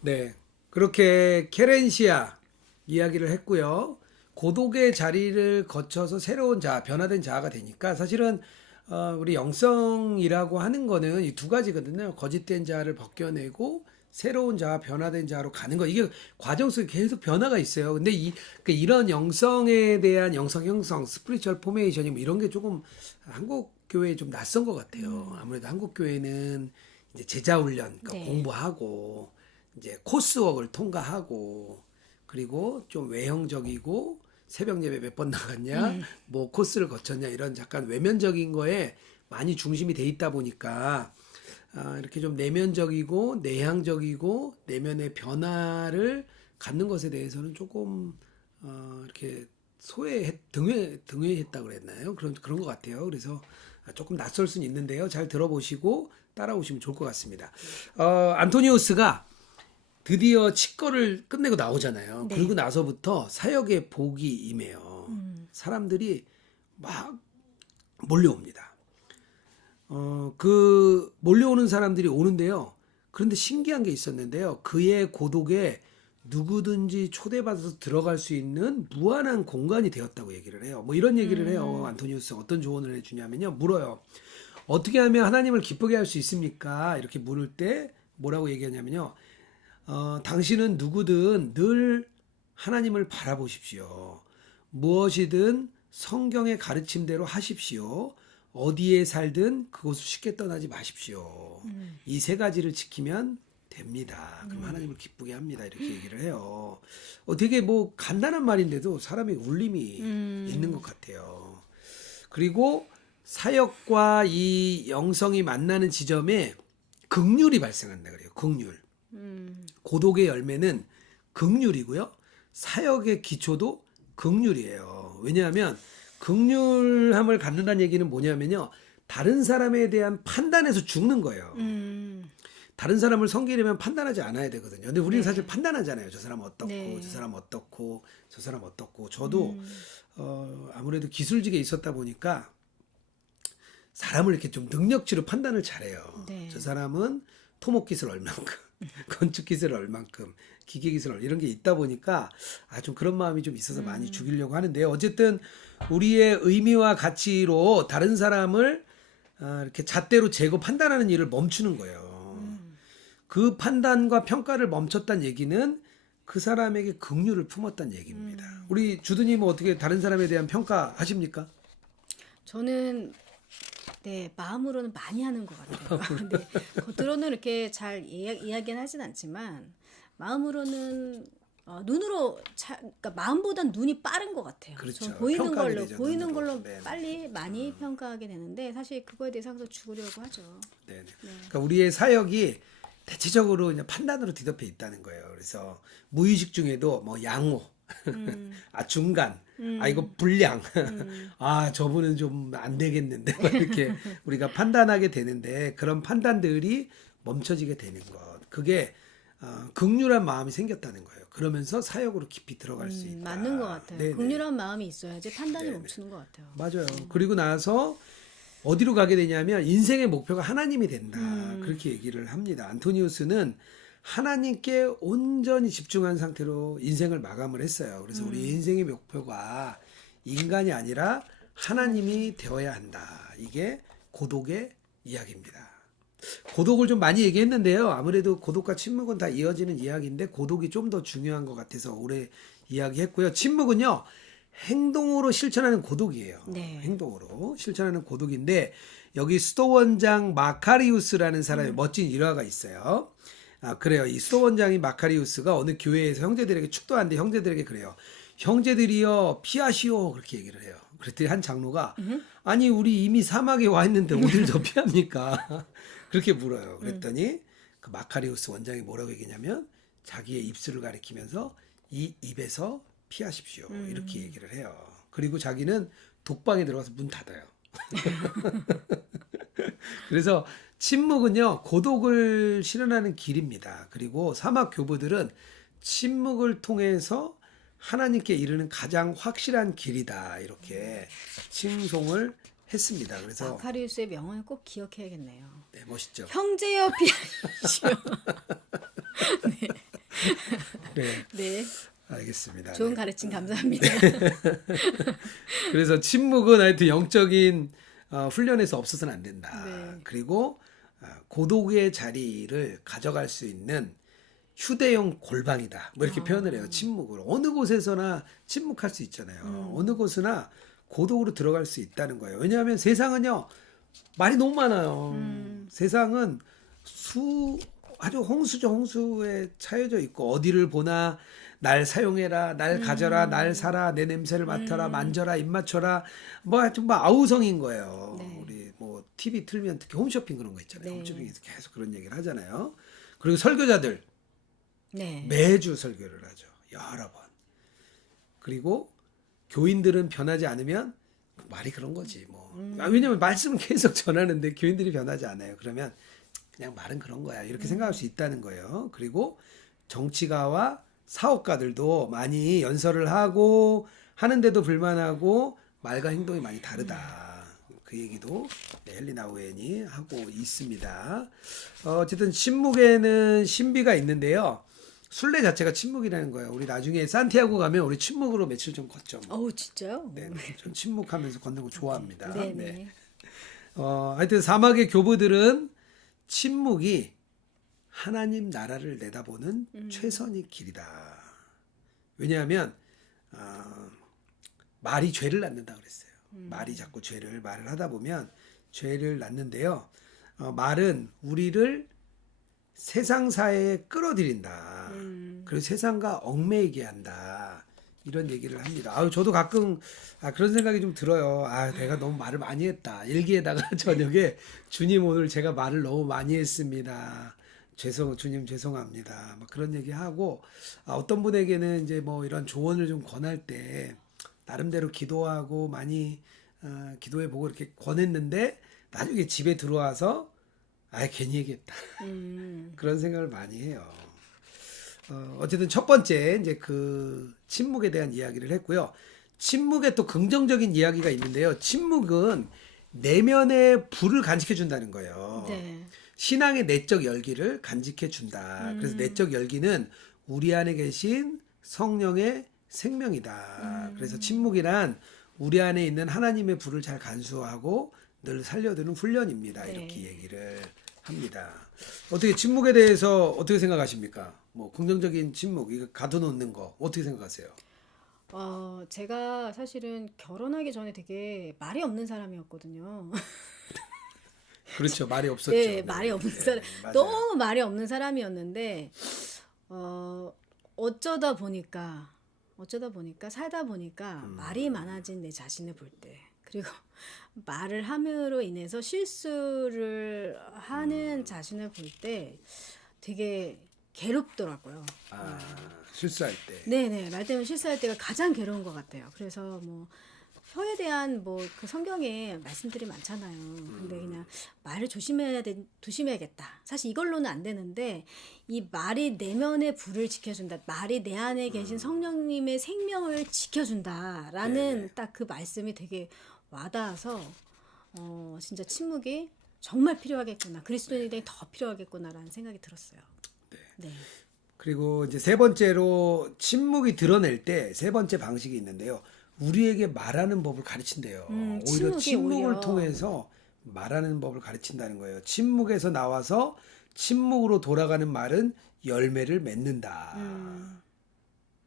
네, 그렇게 케렌시아 이야기를 했고요. 고독의 자리를 거쳐서 새로운 자아, 변화된 자아가 되니까 사실은 우리 영성이라고 하는 거는 이 두 가지거든요. 거짓된 자아를 벗겨내고 새로운 자아, 변화된 자아로 가는 거. 이게 과정 속에 계속 변화가 있어요. 근데 이런 영성에 대한 영성 형성, 스피리추얼 포메이션이 뭐 이런 게 조금 한국 교회에 좀 낯선 것 같아요. 아무래도 한국 교회는 이제 제자 훈련, 그러니까 네. 공부하고 이제 코스웍을 통과하고 그리고 좀 외형적이고 새벽 예배 몇 번 나갔냐, 뭐 코스를 거쳤냐 이런 약간 외면적인 거에 많이 중심이 돼 있다 보니까 이렇게 좀 내면적이고 내향적이고 내면의 변화를 갖는 것에 대해서는 조금 이렇게 등회했다고 그랬나요? 그런 것 같아요. 그래서 조금 낯설 수는 있는데요. 잘 들어보시고 따라오시면 좋을 것 같습니다. 안토니우스가 드디어 치과를 끝내고 나오잖아요. 네. 그리고 나서부터 사역의 복이 임해요. 사람들이 막 몰려옵니다. 그 몰려오는 사람들이 오는데요. 그런데 신기한 게 있었는데요. 그의 고독에 누구든지 초대받아서 들어갈 수 있는 무한한 공간이 되었다고 얘기를 해요. 뭐 이런 얘기를 해요. 안토니우스 어떤 조언을 해주냐면요. 물어요. 어떻게 하면 하나님을 기쁘게 할 수 있습니까? 이렇게 물을 때 뭐라고 얘기하냐면요. 당신은 누구든 늘 하나님을 바라보십시오. 무엇이든 성경의 가르침대로 하십시오. 어디에 살든 그곳을 쉽게 떠나지 마십시오. 이 세 가지를 지키면 됩니다. 그럼 하나님을 기쁘게 합니다. 이렇게 얘기를 해요. 되게 뭐 간단한 말인데도 사람의 울림이 있는 것 같아요. 그리고 사역과 이 영성이 만나는 지점에 긍휼이 발생한다 그래요. 긍휼. 고독의 열매는 긍휼이고요. 사역의 기초도 긍휼이에요. 왜냐하면 긍휼함을 갖는다는 얘기는 뭐냐면요. 다른 사람에 대한 판단에서 죽는 거예요. 다른 사람을 섬기려면 판단하지 않아야 되거든요. 근데 우리는 사실 판단하잖아요. 저 사람 어떻고, 네. 저 사람 어떻고, 저 사람 어떻고. 저도 아무래도 기술직에 있었다 보니까 사람을 이렇게 좀 능력치로 판단을 잘해요. 네. 저 사람은 토목기술 얼만큼, 건축기술 얼만큼, 기계기술 이런 게 있다 보니까 좀 그런 마음이 좀 있어서 많이 죽이려고 하는데요. 어쨌든 우리의 의미와 가치로 다른 사람을 이렇게 잣대로 재고 판단하는 일을 멈추는 거예요. 그 판단과 평가를 멈췄다는 얘기는 그 사람에게 긍휼을 품었다는 얘기입니다. 우리 주드님은 어떻게 다른 사람에 대한 평가 하십니까? 저는 네, 마음으로는 많이 하는 것 같아요. 근데 겉으로는 이렇게 잘 이야기는 하진 않지만 마음으로는 눈으로 그러니까 마음보단 눈이 빠른 것 같아요. 그렇죠. 저 보이는 평가하게 걸로 되죠, 보이는 눈으로. 걸로 네네. 빨리 많이 평가하게 되는데 사실 그거에 대해서 항상 죽으려고 하죠. 네네. 그러니까 우리의 사역이 대체적으로 그냥 판단으로 뒤덮여 있다는 거예요. 그래서 무의식 중에도 뭐 양호, 중간, 이거 불량, 저분은 좀 안 되겠는데 이렇게 우리가 판단하게 되는데 그런 판단들이 멈춰지게 되는 것. 그게 긍휼한 마음이 생겼다는 거예요. 그러면서 사역으로 깊이 들어갈 수 있다. 맞는 것 같아요. 네네. 긍휼한 마음이 있어야지 판단이 네네. 멈추는 것 같아요. 맞아요. 그리고 나서 어디로 가게 되냐면 인생의 목표가 하나님이 된다. 그렇게 얘기를 합니다. 안토니우스는 하나님께 온전히 집중한 상태로 인생을 마감을 했어요. 그래서 우리 인생의 목표가 인간이 아니라 하나님이 되어야 한다. 이게 고독의 이야기입니다. 고독을 좀 많이 얘기했는데요. 아무래도 고독과 침묵은 다 이어지는 이야기인데 고독이 좀 더 중요한 것 같아서 오래 이야기했고요. 침묵은요. 행동으로 실천하는 고독이에요. 네. 행동으로 실천하는 고독인데 여기 수도 원장 마카리우스라는 사람의 멋진 일화가 있어요. 그래요. 이 수도 원장이 마카리우스가 어느 교회에서 형제들에게 축도하는데 형제들에게 그래요. 형제들이여 피하시오 그렇게 얘기를 해요. 그랬더니 한 장로가 아니 우리 이미 사막에 와 있는데 어딜 더 피합니까? 그렇게 물어요. 그랬더니 그 마카리우스 원장이 뭐라고 얘기냐면 자기의 입술을 가리키면서 이 입에서 피하십시오. 이렇게 얘기를 해요. 그리고 자기는 독방에 들어가서 문 닫아요. 그래서 침묵은요, 고독을 실현하는 길입니다. 그리고 사막 교부들은 침묵을 통해서 하나님께 이르는 가장 확실한 길이다. 이렇게 칭송을 했습니다. 그래서 마카리우스의 명언을 꼭 기억해야겠네요. 네, 멋있죠. 형제여 피하십시오. 네, 네. 알겠습니다. 좋은 네. 가르침 감사합니다. 그래서 침묵은 하여튼 영적인 훈련에서 없어서는 안 된다. 네. 그리고 고독의 자리를 가져갈 수 있는 휴대용 골방이다. 뭐 이렇게 표현을 해요. 침묵을. 어느 곳에서나 침묵할 수 있잖아요. 어느 곳이나 고독으로 들어갈 수 있다는 거예요. 왜냐하면 세상은요. 말이 너무 많아요. 세상은 아주 홍수죠. 홍수에 차여져 있고 어디를 보나 날 사용해라, 날 가져라, 날 사라, 내 냄새를 맡아라, 만져라, 입 맞춰라. 뭐 하여튼 뭐 아우성인 거예요. 네. 우리 뭐 TV 틀면 특히 홈쇼핑 그런 거 있잖아요. 네. 홈쇼핑에서 계속 그런 얘기를 하잖아요. 그리고 설교자들 네. 매주 설교를 하죠. 여러 번. 그리고 교인들은 변하지 않으면 말이 그런 거지 뭐. 왜냐면 말씀은 계속 전하는데 교인들이 변하지 않아요. 그러면 그냥 말은 그런 거야. 이렇게 생각할 수 있다는 거예요. 그리고 정치가와 사업가들도 많이 연설을 하고 하는데도 불만하고 말과 행동이 많이 다르다. 그 얘기도 헬리나 오웬이 하고 있습니다. 어쨌든 침묵에는 신비가 있는데요. 순례 자체가 침묵이라는 거예요. 우리 나중에 산티아고 가면 우리 침묵으로 며칠 좀 걷죠. 뭐. 어우 진짜요? 네, 전 침묵하면서 걷는 거 좋아합니다. 네, 네. 네. 하여튼 사막의 교부들은 침묵이 하나님 나라를 내다보는 최선의 길이다. 왜냐하면 말이 죄를 낳는다 그랬어요. 말이 자꾸 말을 하다 보면 죄를 낳는데요. 말은 우리를 세상 사회에 끌어들인다. 그리고 세상과 얽매이게 한다. 이런 얘기를 합니다. 저도 가끔 그런 생각이 좀 들어요. 내가 너무 말을 많이 했다. 일기에다가 저녁에 주님 오늘 제가 말을 너무 많이 했습니다. 주님 죄송합니다. 막 그런 얘기하고 어떤 분에게는 이제 뭐 이런 조언을 좀 권할 때 나름대로 기도하고 많이 기도해 보고 이렇게 권했는데 나중에 집에 들어와서 괜히 얘기했다. 그런 생각을 많이 해요. 어쨌든 첫 번째 이제 그 침묵에 대한 이야기를 했고요. 침묵에 또 긍정적인 이야기가 있는데요. 침묵은 내면의 불을 간직해 준다는 거예요. 네. 신앙의 내적 열기를 간직해 준다. 그래서 내적 열기는 우리 안에 계신 성령의 생명이다. 그래서 침묵이란 우리 안에 있는 하나님의 불을 잘 간수하고 늘 살려두는 훈련입니다. 네. 이렇게 얘기를 합니다. 어떻게 침묵에 대해서 어떻게 생각하십니까? 뭐 긍정적인 침묵, 이거 가둬놓는 거 어떻게 생각하세요? 제가 사실은 결혼하기 전에 되게 말이 없는 사람이었거든요. 그렇죠. 말이 없었죠. 네, 말이 없는 사람. 맞아요. 너무 말이 없는 사람이었는데 어쩌다 보니까 살다 보니까 말이 많아진 내 자신을 볼 때, 그리고 말을 함으로 인해서 실수를 하는 자신을 볼 때 되게 괴롭더라고요. 실수할 때. 네네, 말 때문에 실수할 때가 가장 괴로운 것 같아요. 그래서 뭐 혀에 대한 뭐 그 성경에 말씀들이 많잖아요. 근데 그냥 말을 조심해야겠다. 사실 이걸로는 안 되는데 이 말이 내면의 불을 지켜준다. 말이 내 안에 계신 성령님의 생명을 지켜준다라는 네네. 딱 그 말씀이 되게 와닿아서 진짜 침묵이 정말 필요하겠구나. 그리스도인들이 더 필요하겠구나라는 생각이 들었어요. 네. 그리고 이제 세 번째로 침묵이 드러낼 때 세 번째 방식이 있는데요. 우리에게 말하는 법을 가르친대요. 오히려 침묵이 침묵을 오히려. 통해서 말하는 법을 가르친다는 거예요. 침묵에서 나와서 침묵으로 돌아가는 말은 열매를 맺는다.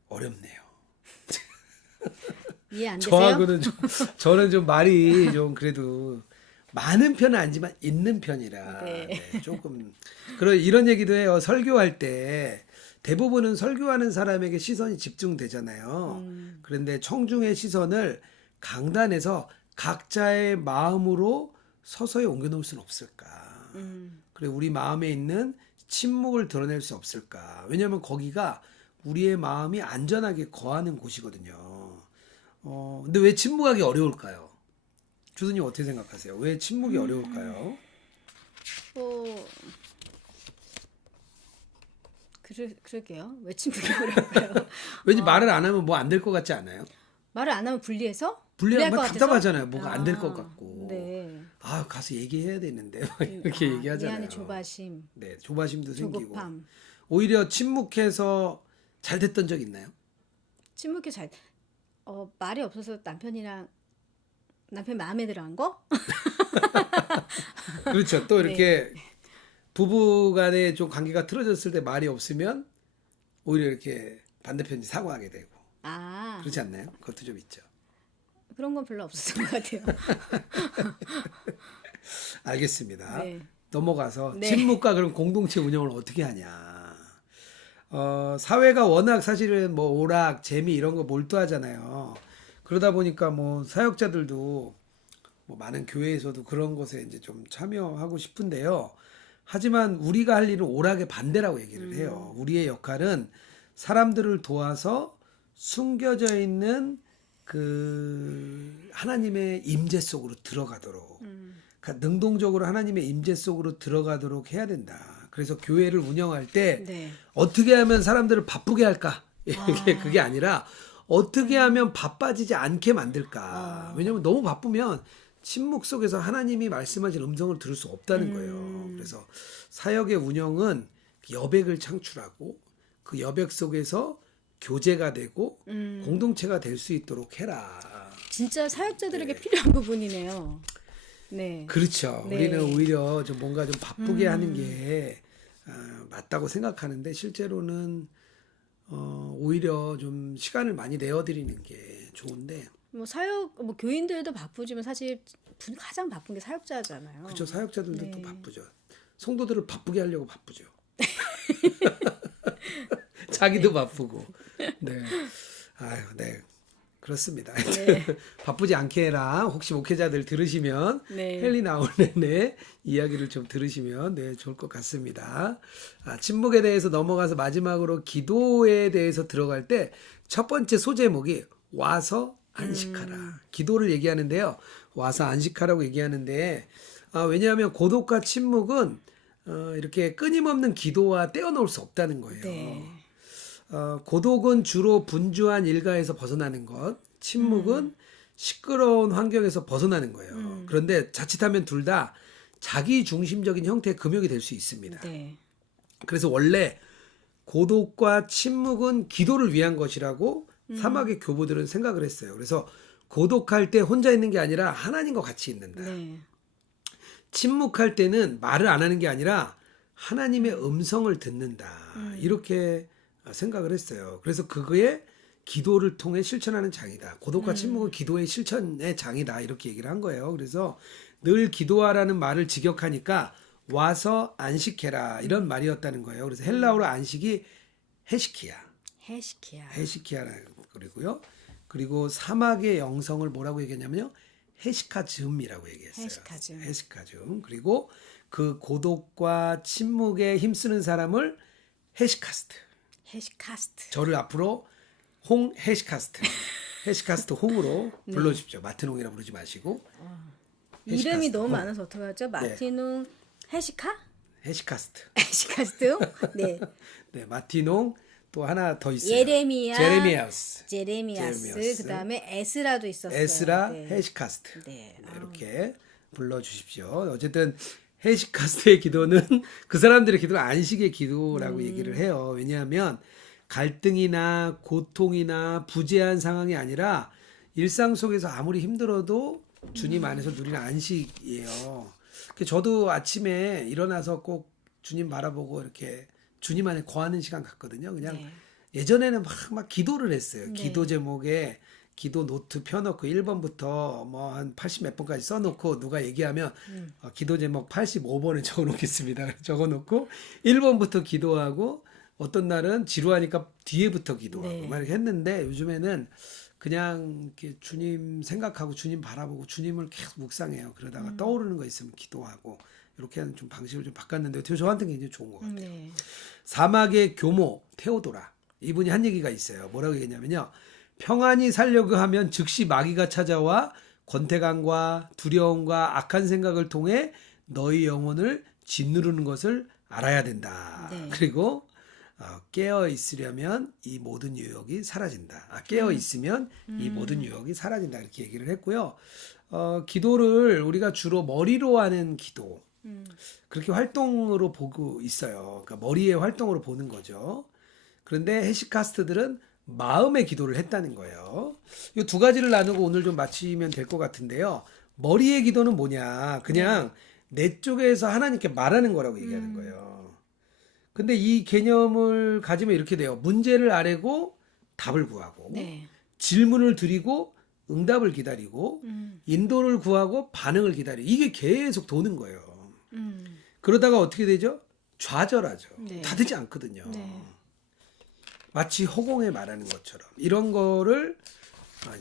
어렵네요. 이해 안 되세요? 저하고는 저는 좀 말이 좀 그래도 많은 편은 아니지만 있는 편이라 네. 네, 조금 그런 이런 얘기도 해요. 설교할 때 대부분은 설교하는 사람에게 시선이 집중되잖아요. 그런데 청중의 시선을 강단에서 각자의 마음으로 서서히 옮겨놓을 수는 없을까? 그리고 우리 마음에 있는 침묵을 드러낼 수 없을까? 왜냐하면 거기가 우리의 마음이 안전하게 거하는 곳이거든요. 근데 왜 침묵하기 어려울까요? 주수님 어떻게 생각하세요? 왜 침묵이 어려울까요? 뭐 그러게요. 왜 침묵이 어려울까요? 왠지 말을 안 하면 뭐 안 될 것 같지 않아요? 말을 안 하면 불리해서? 불리하면 불리할 것 답답하잖아요. 뭐가 안 될 것 아, 같고. 네. 아, 가서 얘기해야 되는데 막 이렇게 얘기하잖아요. 미안해 조바심, 네, 조바심도 생기고. 조급함. 오히려 침묵해서 잘 됐던 적 있나요? 침묵이 말이 없어서 남편 마음에 들어한 거? 그렇죠. 또 네. 이렇게 부부 간에 좀 관계가 틀어졌을 때 말이 없으면 오히려 이렇게 반대편이 사과하게 되고. 아, 그렇지 않나요? 그것도 좀 있죠. 그런 건 별로 없었던 것 같아요. 알겠습니다. 네. 넘어가서 네. 친목과 그럼 공동체 운영을 어떻게 하냐. 사회가 워낙 사실은 뭐 오락, 재미 이런 거 몰두하잖아요. 그러다 보니까 뭐 사역자들도 뭐 많은 교회에서도 그런 것에 이제 좀 참여하고 싶은데요. 하지만 우리가 할 일은 오락의 반대라고 얘기를 해요. 우리의 역할은 사람들을 도와서 숨겨져 있는 그 하나님의 임재 속으로 들어가도록 그러니까 능동적으로 하나님의 임재 속으로 들어가도록 해야 된다. 그래서 교회를 운영할 때 네. 어떻게 하면 사람들을 바쁘게 할까? 이게 그게 아니라 어떻게 하면 바빠지지 않게 만들까? 왜냐하면 너무 바쁘면 침묵 속에서 하나님이 말씀하신 음성을 들을 수 없다는 거예요. 그래서 사역의 운영은 여백을 창출하고 그 여백 속에서 교제가 되고 공동체가 될 수 있도록 해라. 진짜 사역자들에게 필요한 부분이네요. 네. 그렇죠. 네. 우리는 오히려 좀 뭔가 좀 바쁘게 하는 게 맞다고 생각하는데 실제로는 오히려 좀 시간을 많이 내어드리는 게 좋은데 뭐 교인들도 바쁘지만 사실 가장 바쁜 게 사역자잖아요. 그렇죠. 사역자들도 네. 또 바쁘죠. 성도들을 바쁘게 하려고 바쁘죠. 자기도 바쁘고. 네. 아유, 네. 그렇습니다. 네. 바쁘지 않게 해라. 혹시 목회자들 들으시면 네. 헬리 나올 내내 이야기를 좀 들으시면 네, 좋을 것 같습니다. 침묵에 대해서 넘어가서 마지막으로 기도에 대해서 들어갈 때 첫 번째 소제목이 와서 안식하라. 기도를 얘기하는데요. 와서 안식하라고 얘기하는데 왜냐하면 고독과 침묵은 이렇게 끊임없는 기도와 떼어놓을 수 없다는 거예요. 네. 고독은 주로 분주한 일가에서 벗어나는 것, 침묵은 시끄러운 환경에서 벗어나는 거예요. 그런데 자칫하면 둘 다 자기 중심적인 형태의 금욕이 될 수 있습니다. 네. 그래서 원래 고독과 침묵은 기도를 위한 것이라고 사막의 교부들은 생각을 했어요. 그래서 고독할 때 혼자 있는 게 아니라 하나님과 같이 있는다. 네. 침묵할 때는 말을 안 하는 게 아니라 하나님의 음성을 듣는다. 이렇게 생각을 했어요. 그래서 그거에 기도를 통해 실천하는 장이다. 고독과 침묵은 기도의 실천의 장이다. 이렇게 얘기를 한 거예요. 그래서 늘 기도하라는 말을 직역하니까 와서 안식해라. 이런 말이었다는 거예요. 그래서 헬라어로 안식이 헤시키야. 헤시키야라는 거고요. 그리고 사막의 영성을 뭐라고 얘기했냐면요. 헤시카즘이라고 얘기했어요. 헤시카즘. 그리고 그 고독과 침묵에 힘쓰는 사람을 헤시카스트. 저를 앞으로 홍 헤시카스트. 헤시카스트 홍으로 불러주십시오. 마트농이라 부르지 마시고. 이름이 너무 많아서 어떡하죠? 마티농 헤시카스트. 헤시카스트? 네. 네, 마티농 또 하나 더 있어요. 제레미야스. 제레미야스. 그다음에 에스라도 있었어요. 에스라 네. 헤시카스트. 네. 네, 이렇게 불러주십시오. 어쨌든 헤시카스트의 기도는 그 사람들의 기도는 안식의 기도라고 얘기를 해요. 왜냐하면 갈등이나 고통이나 부재한 상황이 아니라 일상 속에서 아무리 힘들어도 주님 안에서 누리는 안식이에요. 저도 아침에 일어나서 꼭 주님 바라보고 이렇게 주님 안에 거하는 시간 같거든요. 그냥 네. 예전에는 막 기도를 했어요. 네. 기도 제목에 기도 노트 펴놓고 1번부터 뭐 한 80 몇 번까지 써놓고 누가 얘기하면 기도 제목 85번을 적어놓겠습니다. 적어놓고 1번부터 기도하고 어떤 날은 지루하니까 뒤에부터 기도하고 네. 막 이렇게 했는데 요즘에는 그냥 이렇게 주님 생각하고 주님 바라보고 주님을 계속 묵상해요. 그러다가 떠오르는 거 있으면 기도하고 이렇게 하는 좀 방식을 좀 바꿨는데 저한테는 굉장히 좋은 것 같아요. 네. 사막의 교모 테오도라 이분이 한 얘기가 있어요. 뭐라고 얘기했냐면요. 평안히 살려고 하면 즉시 마귀가 찾아와 권태감과 두려움과 악한 생각을 통해 너희 영혼을 짓누르는 것을 알아야 된다. 네. 그리고 깨어 있으려면 이 모든 유혹이 사라진다. 깨어 있으면 이 모든 유혹이 사라진다. 이렇게 얘기를 했고요. 기도를 우리가 주로 머리로 하는 기도 그렇게 활동으로 보고 있어요. 그러니까 머리의 활동으로 보는 거죠. 그런데 해시카스트들은 마음의 기도를 했다는 거예요. 이 두 가지를 나누고 오늘 좀 마치면 될 것 같은데요. 머리의 기도는 뭐냐? 그냥 내 쪽에서 하나님께 말하는 거라고 얘기하는 거예요. 근데 이 개념을 가지면 이렇게 돼요. 문제를 아뢰고 답을 구하고 네. 질문을 드리고 응답을 기다리고 인도를 구하고 반응을 기다리고 이게 계속 도는 거예요. 그러다가 어떻게 되죠? 좌절하죠. 네. 다 되지 않거든요. 네. 마치 허공에 말하는 것처럼 이런 거를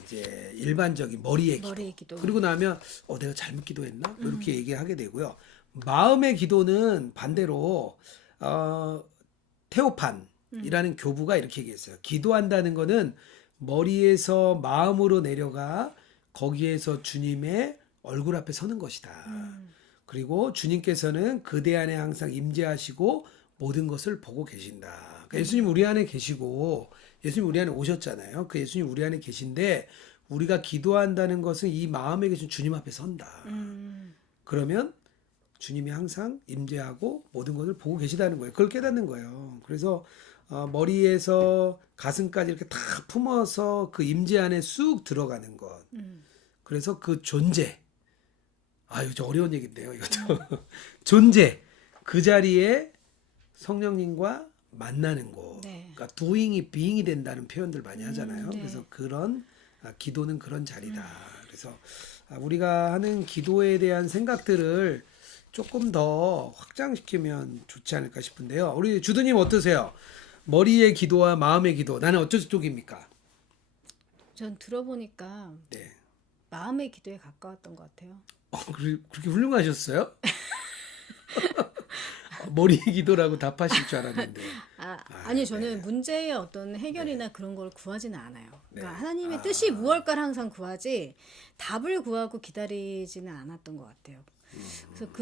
이제 일반적인 머리의 머리의 기도. 기도. 그리고 나면 내가 잘못 기도했나? 이렇게 얘기하게 되고요. 마음의 기도는 반대로 테오판이라는 교부가 이렇게 얘기했어요. 기도한다는 거는 머리에서 마음으로 내려가 거기에서 주님의 얼굴 앞에 서는 것이다. 그리고 주님께서는 그대 안에 항상 임재하시고 모든 것을 보고 계신다. 그러니까 예수님 우리 안에 계시고 예수님 우리 안에 오셨잖아요. 그 예수님 우리 안에 계신데 우리가 기도한다는 것은 이 마음에 계신 주님 앞에 선다. 그러면 주님이 항상 임재하고 모든 것을 보고 계시다는 거예요. 그걸 깨닫는 거예요. 그래서 머리에서 가슴까지 이렇게 다 품어서 그 임재 안에 쑥 들어가는 것. 그래서 그 존재. 이거 좀 어려운 얘기인데요. 이것도 존재. 그 자리에 성령님과 만나는 곳. 네. 그러니까 doing이 being이 된다는 표현들 많이 하잖아요. 네. 그래서 그런 기도는 그런 자리다. 그래서 우리가 하는 기도에 대한 생각들을 조금 더 확장시키면 좋지 않을까 싶은데요. 우리 주두님 어떠세요? 머리의 기도와 마음의 기도. 나는 어쩔 쪽입니까? 전 들어보니까 네. 마음의 기도에 가까웠던 것 같아요. 그렇게 훌륭하셨어요? 머리의 기도라고 답하실 줄 알았는데. 아니 저는 문제의 어떤 해결이나 그런 걸 구하지는 않아요. 그러니까 네. 하나님의 뜻이 무엇일까를 항상 구하지 답을 구하고 기다리지는 않았던 것 같아요. 그래서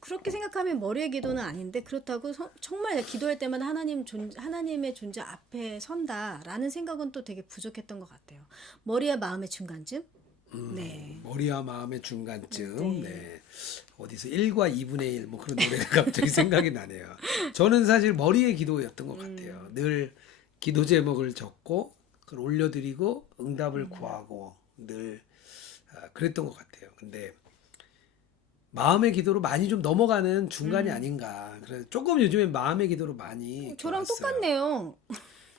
그렇게 생각하면 머리의 기도는 아닌데 그렇다고 정말 기도할 때마다 하나님의 존재 앞에 선다라는 생각은 또 되게 부족했던 것 같아요. 머리와 마음의 중간쯤? 네. 머리와 마음의 중간쯤. 네. 네. 어디서 1과 2분의 1 뭐 그런 노래가 갑자기 생각이 나네요. 저는 사실 머리의 기도였던 것 같아요. 늘 기도 제목을 적고 그걸 올려드리고 응답을 구하고 늘 그랬던 것 같아요. 근데 마음의 기도로 많이 좀 넘어가는 중간이 아닌가. 그래서 조금 요즘에 마음의 기도로 많이 저랑 왔어요. 똑같네요.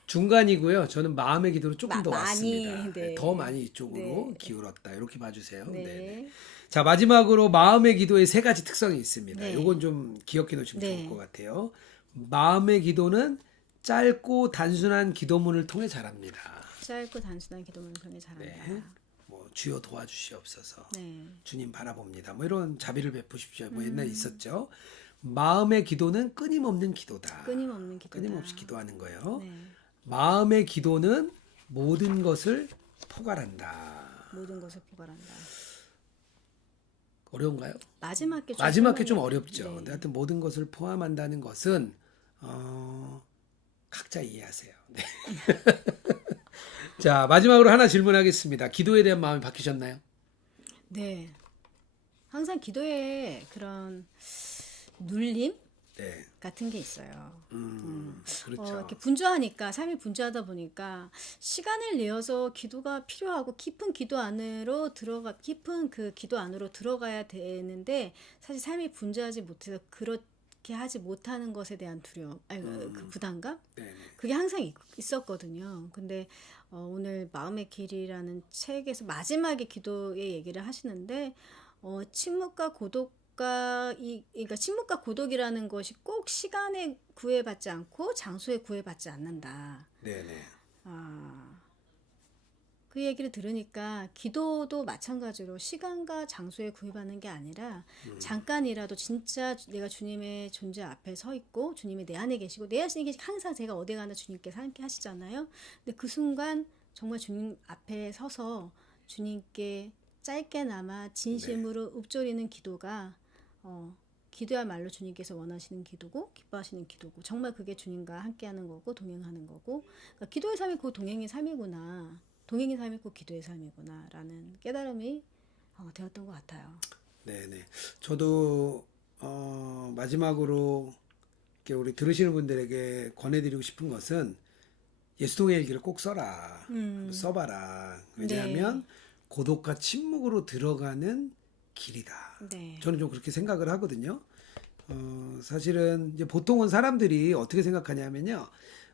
중간이고요. 저는 마음의 기도로 조금 더 많이, 왔습니다. 네. 더 많이 이쪽으로 네. 기울었다. 이렇게 봐주세요. 네. 네. 자, 마지막으로 마음의 기도의 세 가지 특성이 있습니다. 네. 요건 좀 기억해 놓으시면 네. 좋을 것 같아요. 마음의 기도는 짧고 단순한 기도문을 통해 자랍니다. 짧고 단순한 기도문을 통해 잘한다. 네. 뭐 주여 도와주시옵소서. 네. 주님 바라봅니다. 뭐 이런 자비를 베푸십시오. 뭐 옛날에 있었죠. 마음의 기도는 끊임없는 기도다. 끊임없는 기도다. 끊임없이 기도하는 거예요. 네. 마음의 기도는 모든 것을 포괄한다. 모든 것을 포괄한다. 어려운가요? 마지막에 좀 어렵죠. 네. 근데 하여튼 모든 것을 포함한다는 것은 각자 이해하세요. 네. 자, 마지막으로 하나 질문하겠습니다. 기도에 대한 마음이 바뀌셨나요? 네. 항상 기도에 그런 눌림 네. 같은 게 있어요. 그렇죠. 이렇게 분주하니까 삶이 분주하다 보니까 시간을 내어서 기도가 필요하고 깊은 그 기도 안으로 들어가야 되는데 사실 삶이 분주하지 못해서 그렇게 그렇게 하지 못하는 것에 대한 두려움, 아니, 그 부담감? 네네. 그게 항상 있었거든요. 근데 오늘 마음의 길이라는 책에서 마지막에 기도의 얘기를 하시는데 침묵과 고독과 그러니까 침묵과 고독이라는 것이 꼭 시간에 구애받지 않고 장소에 구애받지 않는다. 네네. 그 얘기를 들으니까 기도도 마찬가지로 시간과 장소에 구애받는 게 아니라 잠깐이라도 진짜 내가 주님의 존재 앞에 서 있고 주님이 내 안에 계시고 내 안에 계시 항상 제가 어디 가나 주님께서 함께 하시잖아요. 근데 그 순간 정말 주님 앞에 서서 주님께 짧게나마 진심으로 읊조리는 기도가 기도야말로 주님께서 원하시는 기도고 기뻐하시는 기도고 정말 그게 주님과 함께하는 거고 동행하는 거고 그러니까 기도의 삶이 그 동행의 삶이구나. 동행의 삶이 꼭 기도의 삶이구나라는 깨달음이 되었던 것 같아요. 네네. 저도 마지막으로 이렇게 우리 들으시는 분들에게 권해드리고 싶은 것은 예수동의 일기를 꼭 써라. 써봐라. 왜냐하면 고독과 침묵으로 들어가는 길이다. 네. 저는 좀 그렇게 생각을 하거든요. 사실은 이제 보통은 사람들이 어떻게 생각하냐면요.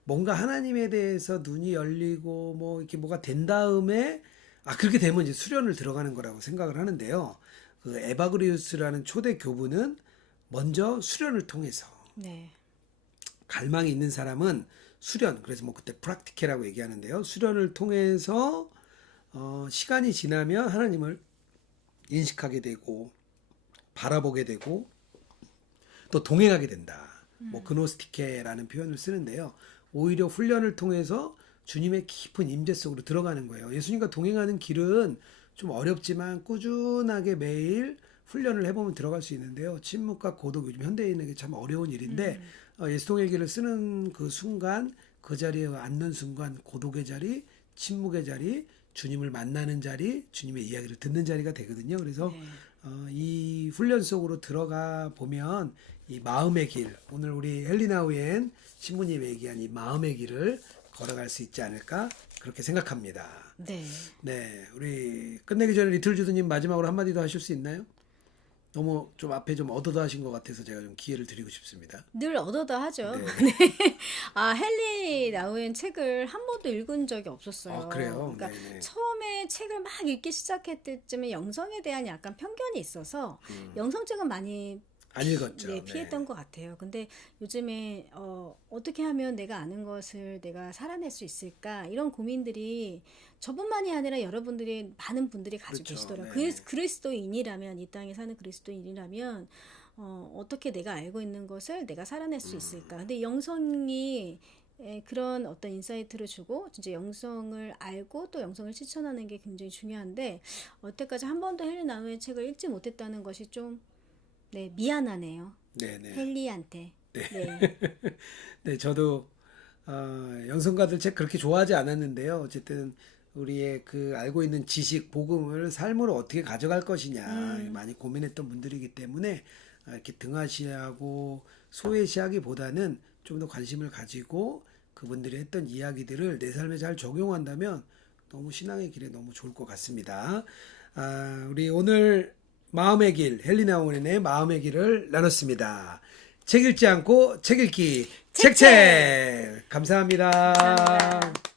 뭔가 하나님에 대해서 눈이 열리고 뭐 이렇게 뭐가 된 다음에 그렇게 되면 이제 수련을 들어가는 거라고 생각을 하는데요. 그 에바그리우스라는 초대 교부는 먼저 수련을 통해서 네. 갈망이 있는 사람은 수련, 그래서 뭐 그때 프락티케라고 얘기하는데요. 수련을 통해서 시간이 지나면 하나님을 인식하게 되고 바라보게 되고 또 동행하게 된다. 뭐 그노스티케라는 표현을 쓰는데요. 오히려 훈련을 통해서 주님의 깊은 임재 속으로 들어가는 거예요. 예수님과 동행하는 길은 좀 어렵지만 꾸준하게 매일 훈련을 해보면 들어갈 수 있는데요. 침묵과 고독, 요즘 현대인에게 참 어려운 일인데 예수동의 길을 쓰는 그 순간, 그 자리에 앉는 순간 고독의 자리, 침묵의 자리, 주님을 만나는 자리, 주님의 이야기를 듣는 자리가 되거든요. 그래서 이 훈련 속으로 들어가 보면 이 마음의 길, 오늘 우리 헬리나 우엔 신부님이 얘기한 이 마음의 길을 걸어갈 수 있지 않을까 그렇게 생각합니다. 네. 네, 우리 끝내기 전에 리틀주드님 마지막으로 한마디 더 하실 수 있나요? 너무 좀 앞에 좀 얻어다 하신 것 같아서 제가 좀 기회를 드리고 싶습니다. 늘 얻어다 하죠. 네. 네. 헬리 나우엔 책을 한 번도 읽은 적이 없었어요. 그래요? 그러니까 네네. 처음에 책을 막 읽기 시작했을 때쯤에 영성에 대한 약간 편견이 있어서 영성책은 많이 안 읽었죠. 네, 피했던 것 같아요. 근데 요즘에 어떻게 하면 내가 아는 것을 내가 살아낼 수 있을까 이런 고민들이 저뿐만이 아니라 여러분들이 많은 분들이 가지고 그렇죠. 계시더라고요. 네. 그리스도인이라면 이 땅에 사는 그리스도인이라면 어떻게 내가 알고 있는 것을 내가 살아낼 수 있을까? 근데 영성이 그런 어떤 인사이트를 주고 진짜 영성을 알고 또 영성을 실천하는 게 굉장히 중요한데 여태까지 한 번도 헬리 나우의 책을 읽지 못했다는 것이 좀 미안하네요. 네네. 헬리한테. 네. 네, 저도 영성가들 책 그렇게 좋아하지 않았는데요. 어쨌든 우리의 그 알고 있는 지식, 복음을 삶으로 어떻게 가져갈 것이냐 많이 고민했던 분들이기 때문에 이렇게 등하시하고 소외시하기보다는 좀 더 관심을 가지고 그분들이 했던 이야기들을 내 삶에 잘 적용한다면 너무 신앙의 길에 너무 좋을 것 같습니다. 우리 오늘 마음의 길, 헬리나 우엔의 마음의 길을 나눴습니다. 책 읽지 않고 책 읽기 책책 감사합니다. 감사합니다.